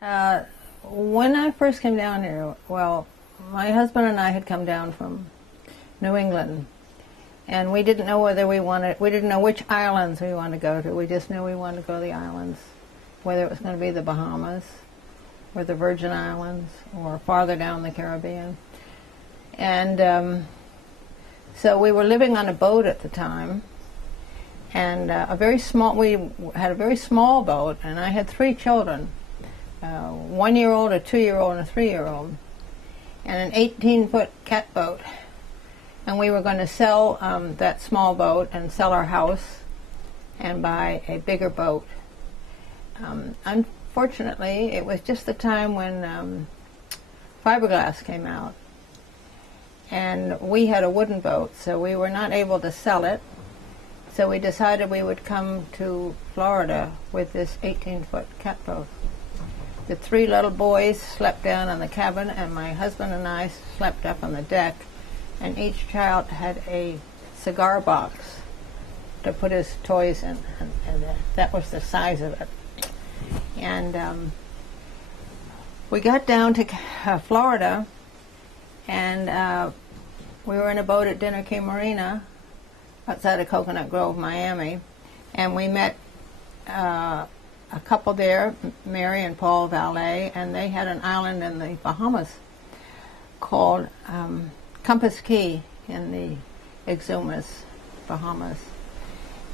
When I first came down here, well, my husband and I had come down from New England, and we didn't know whether we didn't know which islands we wanted to go to. We just knew we wanted to go to the islands, whether it was going to be the Bahamas or the Virgin Islands or farther down the Caribbean. And so we were living on a boat at the time, and we had a very small boat, and I had 3 children, a 1-year-old, a 2-year-old, and a 3-year-old, and an 18-foot catboat. And we were going to sell that small boat and sell our house and buy a bigger boat. Unfortunately, it was just the time when fiberglass came out. And we had a wooden boat, so we were not able to sell it. So we decided we would come to Florida with this 18-foot catboat. The 3 little boys slept down in the cabin, and my husband and I slept up on the deck. And each child had a cigar box to put his toys in, and that was the size of it. And we got down to Florida, and we were in a boat at Dinner Key Marina outside of Coconut Grove, Miami, and we met a couple there, Mary and Paul Valet, and they had an island in the Bahamas called Compass Key in the Exumas, Bahamas.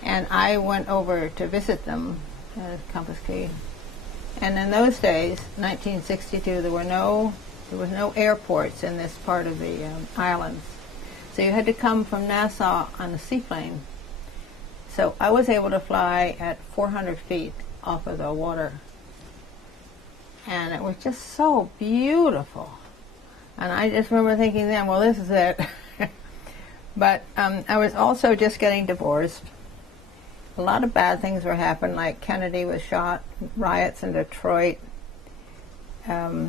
And I went over to visit them at Compass Key. And in those days, 1962, there was no airports in this part of the islands. So you had to come from Nassau on a seaplane. So I was able to fly at 400 feet off of the water. And it was just so beautiful. And I just remember thinking then, well, this is it. But I was also just getting divorced. A lot of bad things were happening, like Kennedy was shot, riots in Detroit. The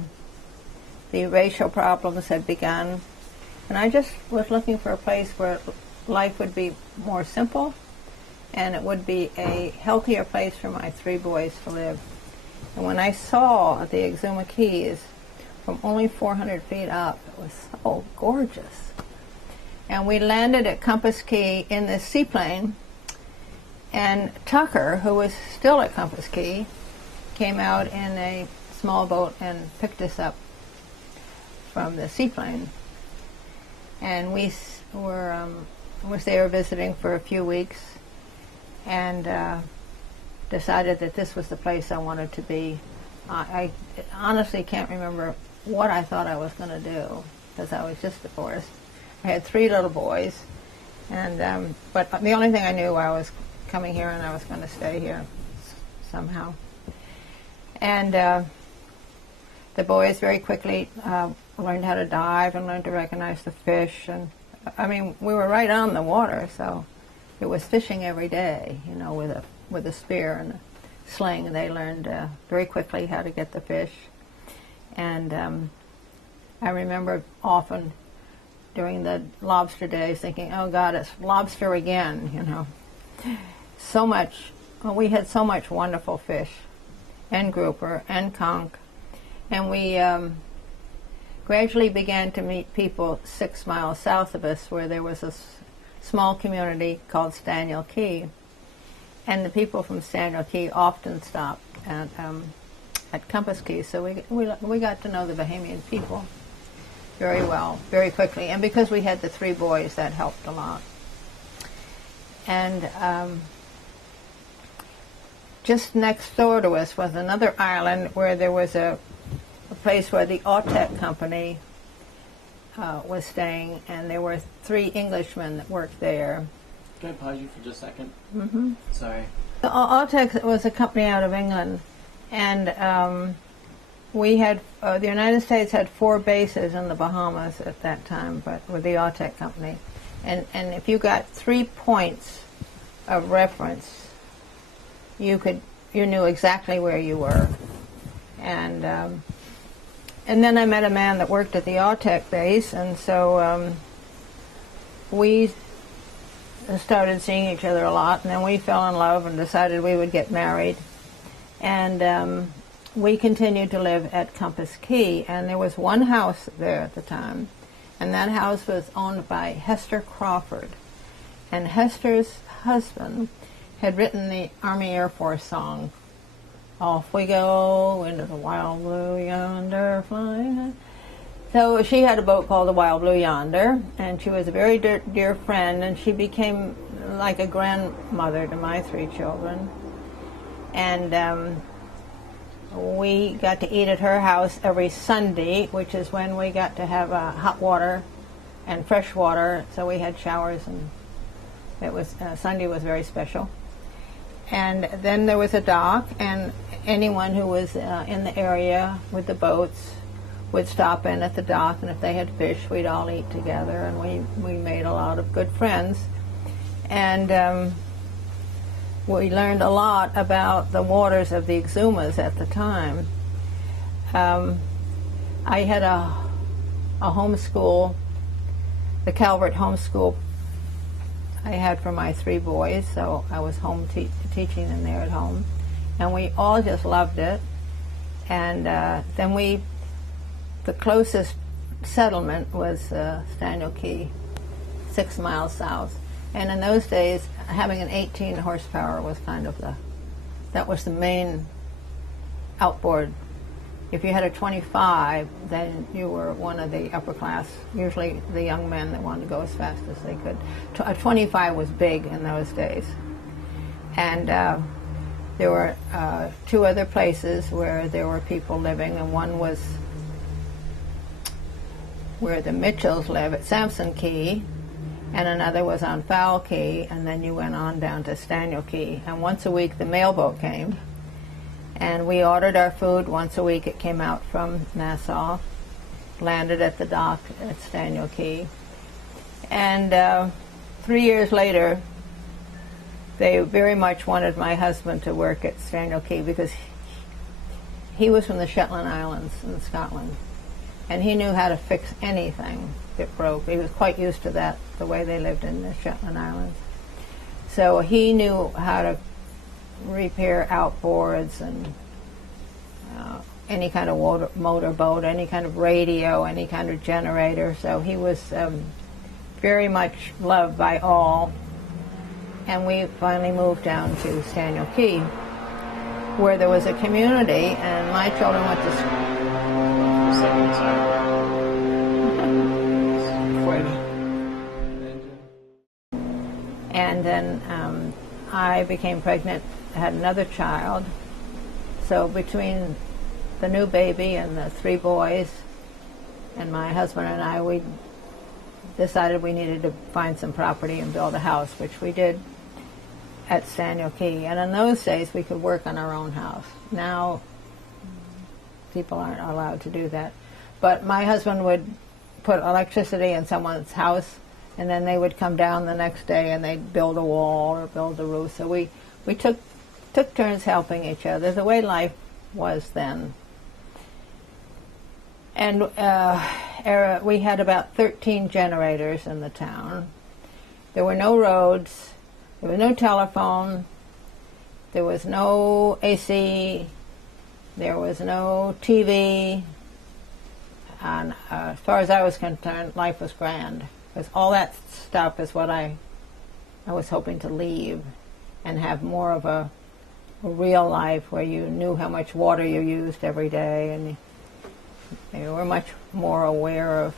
racial problems had begun. And I just was looking for a place where life would be more simple, and it would be a healthier place for my 3 boys to live. And when I saw the Exuma Keys from only 400 feet up, it was so gorgeous. And we landed at Compass Key in this seaplane, and Tucker, who was still at Compass Key, came out in a small boat and picked us up from the seaplane. And we was there visiting for a few weeks, and decided that this was the place I wanted to be. I honestly can't remember what I thought I was going to do, because I was just divorced. I had 3 little boys, and but the only thing I knew, I was coming here and I was going to stay here somehow. And the boys very quickly learned how to dive and learned to recognize the fish. And I mean, we were right on the water, so it was fishing every day, you know, with a spear and a sling. They learned very quickly how to get the fish. And I remember often during the lobster days thinking, oh God, it's lobster again, you know. So much, well, we had so much wonderful fish, and grouper, and conch. And we gradually began to meet people 6 miles south of us, where there was a small community called Staniel Cay. And the people from Staniel Cay often stopped at Compass Key, so we got to know the Bahamian people very well, very quickly. And because we had the 3 boys, that helped a lot. And just next door to us was another island where there was a place where the Autech company was staying, and there were 3 Englishmen that worked there. Can I pause you for just a second? Mm-hmm. Sorry. The Autech was a company out of England, and we had the United States had 4 bases in the Bahamas at that time, but with the Autech company, and if you got 3 points of reference, you knew exactly where you were. And then I met a man that worked at the Autech base, and so we started seeing each other a lot, and then we fell in love and decided we would get married. And we continued to live at Compass Key, and there was one house there at the time, and that house was owned by Hester Crawford. And Hester's husband had written the Army Air Force song, "Off we go into the wild blue yonder flying." So she had a boat called the Wild Blue Yonder, and she was a very dear friend, and she became like a grandmother to my 3 children. And we got to eat at her house every Sunday, which is when we got to have hot water and fresh water, so we had showers, and it was Sunday was very special. And then there was a dock, and anyone who was in the area with the boats would stop in at the dock, and if they had fish, we'd all eat together, and we made a lot of good friends. And we learned a lot about the waters of the Exumas at the time. I had a homeschool, the Calvert homeschool I had for my 3 boys, so I was home teaching them there at home, and we all just loved it. And then the closest settlement was Staniel Cay, 6 miles south. And in those days, having an 18 horsepower was kind of that was the main outboard. If you had a 25, then you were one of the upper class, usually the young men that wanted to go as fast as they could. A 25 was big in those days. And there were 2 other places where there were people living, and one was where the Mitchells live at Sampson Key, and another was on Fowl Key, and then you went on down to Staniel Cay. And once a week the mailboat came, and we ordered our food once a week. It came out from Nassau, landed at the dock at Staniel Cay. And 3 years later, they very much wanted my husband to work at Staniel Cay because he was from the Shetland Islands in Scotland, and he knew how to fix anything that broke. He was quite used to that, the way they lived in the Shetland Islands. So he knew how to repair outboards and any kind of motorboat, any kind of radio, any kind of generator. So he was very much loved by all. And we finally moved down to Staniel Cay, where there was a community, and my children went to school. And then I became pregnant, had another child. So between the new baby and the 3 boys and my husband and I, we decided we needed to find some property and build a house, which we did at Staniel Cay. And in those days, we could work on our own house. Now, people aren't allowed to do that. But my husband would put electricity in someone's house, and then they would come down the next day and they'd build a wall or build a roof. So we took turns helping each other, the way life was then. And we had about 13 generators in the town. There were no roads, there was no telephone, there was no AC, there was no TV. And as far as I was concerned, life was grand. Because all that stuff is what I was hoping to leave and have more of a real life where you knew how much water you used every day, and you were much more aware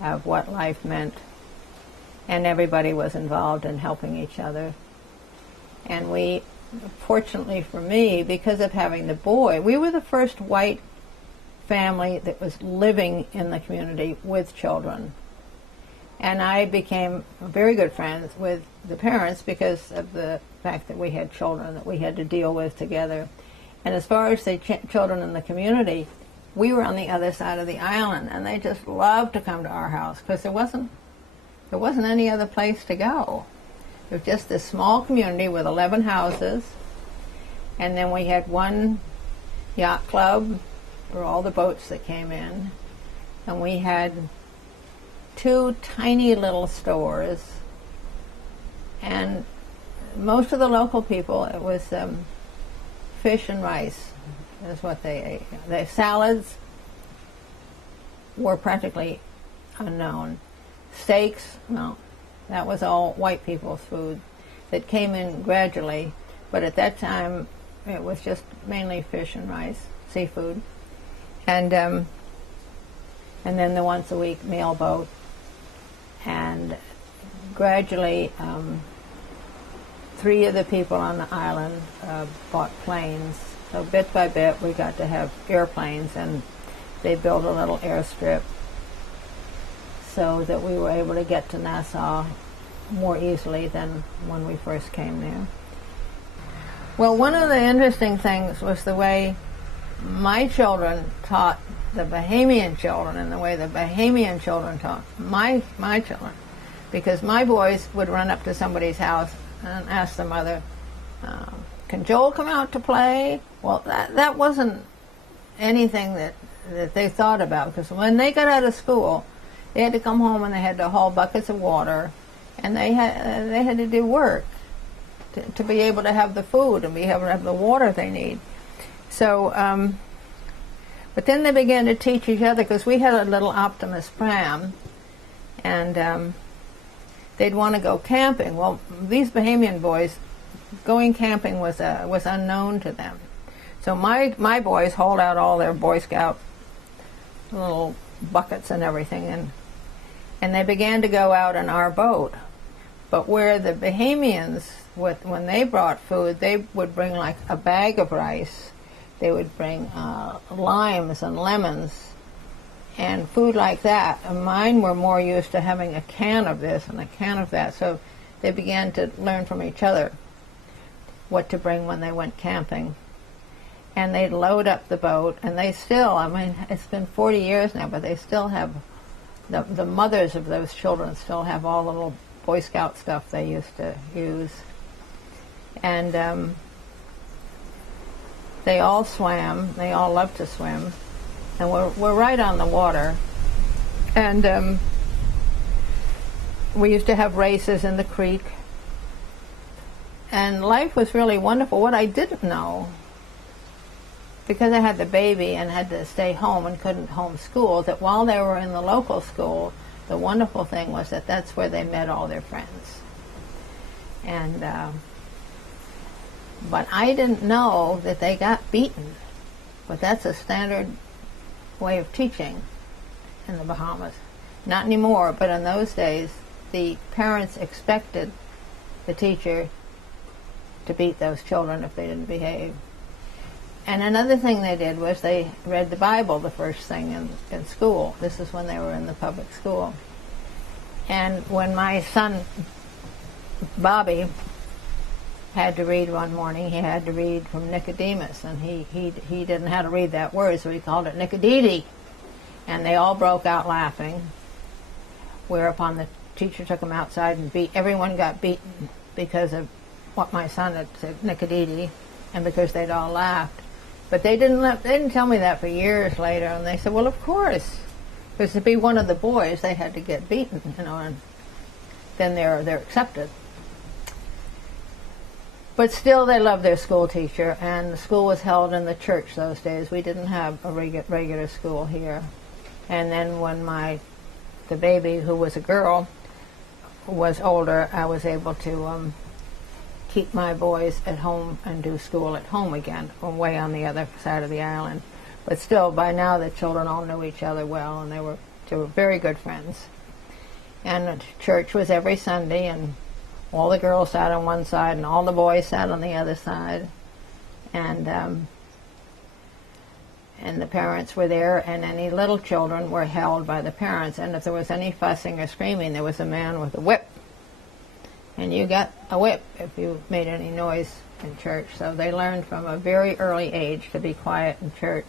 of what life meant. And everybody was involved in helping each other. And we, fortunately for me, because of having the boy, we were the first white family that was living in the community with children. And I became very good friends with the parents because of the fact that we had children that we had to deal with together. And as far as the children in the community, we were on the other side of the island, and they just loved to come to our house because there wasn't any other place to go. It was just this small community with 11 houses, and then we had one yacht club for all the boats that came in, and we had 2 tiny little stores, and most of the local people, it was fish and rice. is what they ate. The salads were practically unknown. Steaks, no, that was all white people's food that came in gradually, but at that time it was just mainly fish and rice, seafood, and then the once a week meal boat, and gradually 3 of the people on the island bought planes. So bit by bit we got to have airplanes, and they built a little airstrip so that we were able to get to Nassau more easily than when we first came there. Well, one of the interesting things was the way my children taught the Bahamian children and the way the Bahamian children taught my children. Because my boys would run up to somebody's house and ask the mother, can Joel come out to play? Well, that wasn't anything that they thought about, because when they got out of school, they had to come home and they had to haul buckets of water, and they had to do work to be able to have the food and be able to have the water they need. So, but then they began to teach each other, because we had a little Optimus pram, and they'd want to go camping. Well, these Bahamian boys, going camping was unknown to them. So my boys hauled out all their Boy Scout little buckets and everything, and they began to go out in our boat. But where the Bahamians, when they brought food, they would bring like a bag of rice. They would bring limes and lemons and food like that. And mine were more used to having a can of this and a can of that. So they began to learn from each other what to bring when they went camping. And they'd load up the boat, and they still, I mean, it's been 40 years now, but they still have, the mothers of those children still have all the little Boy Scout stuff they used to use. And they all swam, they all loved to swim, and we're right on the water. And we used to have races in the creek, and life was really wonderful. What I didn't know, because I had the baby and had to stay home and couldn't homeschool, that while they were in the local school, the wonderful thing was that that's where they met all their friends. And but I didn't know that they got beaten. But that's a standard way of teaching in the Bahamas. Not anymore, but in those days, the parents expected the teacher to beat those children if they didn't behave. And another thing they did was they read the Bible the first thing in school. This is when they were in the public school. And when my son, Bobby, had to read one morning, he had to read from Nicodemus, and he didn't know how to read that word, so he called it Nicodidi. And they all broke out laughing, whereupon the teacher took him outside and everyone got beaten because of what my son had said, Nicodidi, and because they'd all laughed. But they didn't tell me that for years later, and they said, well, of course, because to be one of the boys, they had to get beaten, and then they're accepted. But still, they loved their school teacher, and the school was held in the church those days. We didn't have a regular school here. And then when the baby, who was a girl, was older, I was able to keep my boys at home and do school at home again, from way on the other side of the island. But still, by now the children all knew each other well, and they were very good friends. And the church was every Sunday, and all the girls sat on one side and all the boys sat on the other side. And the parents were there, and any little children were held by the parents. And if there was any fussing or screaming, there was a man with a whip. And you got a whip if you made any noise in church. So they learned from a very early age to be quiet in church.